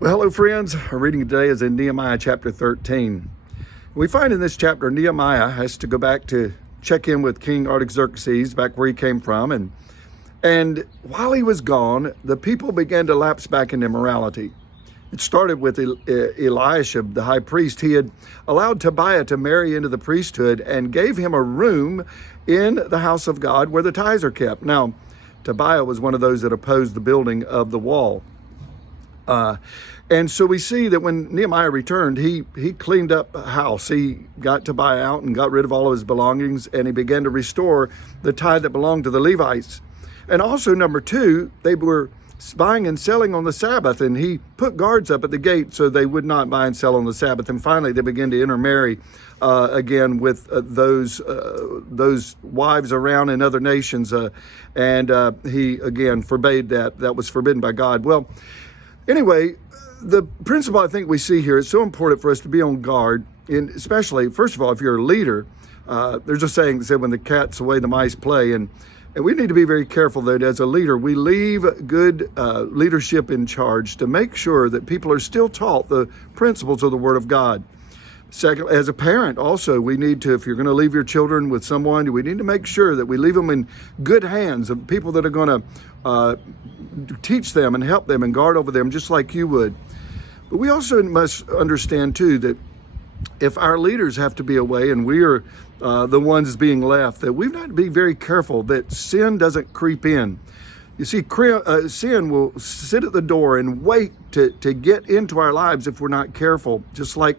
Well, hello, friends. Our reading today is in Nehemiah chapter 13. We find in this chapter, Nehemiah has to go back to check in with King Artaxerxes, back where he came from. And while he was gone, the people began to lapse back into immorality. It started with Eliashib, the high priest. He had allowed Tobiah to marry into the priesthood and gave him a room in the house of God where the tithes are kept. Now, Tobiah was one of those that opposed the building of the wall. And so we see that when Nehemiah returned, he cleaned up a house. He got Tobiah out and got rid of all of his belongings, and he began to restore the tithe that belonged to the Levites. And also, number two, they were buying and selling on the Sabbath, and he put guards up at the gate so they would not buy and sell on the Sabbath. And finally, they began to intermarry again with those wives around in other nations, and he again forbade that. That was forbidden by God. Well, anyway, the principle I think we see here is so important for us to be on guard, and especially, first of all, if you're a leader. There's a saying that said, when the cat's away, the mice play, and we need to be very careful that as a leader, we leave good leadership in charge to make sure that people are still taught the principles of the Word of God. Second, as a parent also, we need to, if you're going to leave your children with someone, we need to make sure that we leave them in good hands of people that are going to teach them and help them and guard over them just like you would. But we also must understand too that if our leaders have to be away and we are the ones being left, that we've got to be very careful that sin doesn't creep in. You see, sin will sit at the door and wait to get into our lives if we're not careful, just like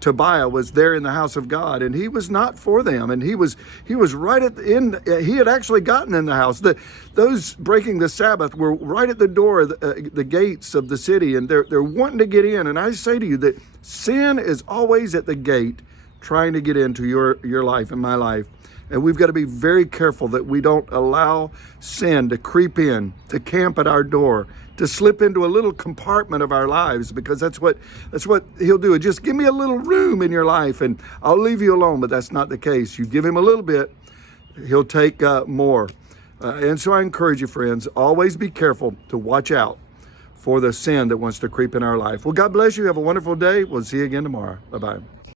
Tobiah was there in the house of God, and he was not for them, and he was right at the end. He had actually gotten in the house. Those breaking the Sabbath were right at the door, the gates of the city, and they're wanting to get in. And I say to you that sin is always at the gate, trying to get into your life and my life. And we've got to be very careful that we don't allow sin to creep in, to camp at our door, to slip into a little compartment of our lives, because that's what he'll do. Just give me a little room in your life and I'll leave you alone. But that's not the case. You give him a little bit, he'll take more. And so I encourage you, friends, always be careful to watch out for the sin that wants to creep in our life. Well, God bless you. Have a wonderful day. We'll see you again tomorrow. Bye-bye.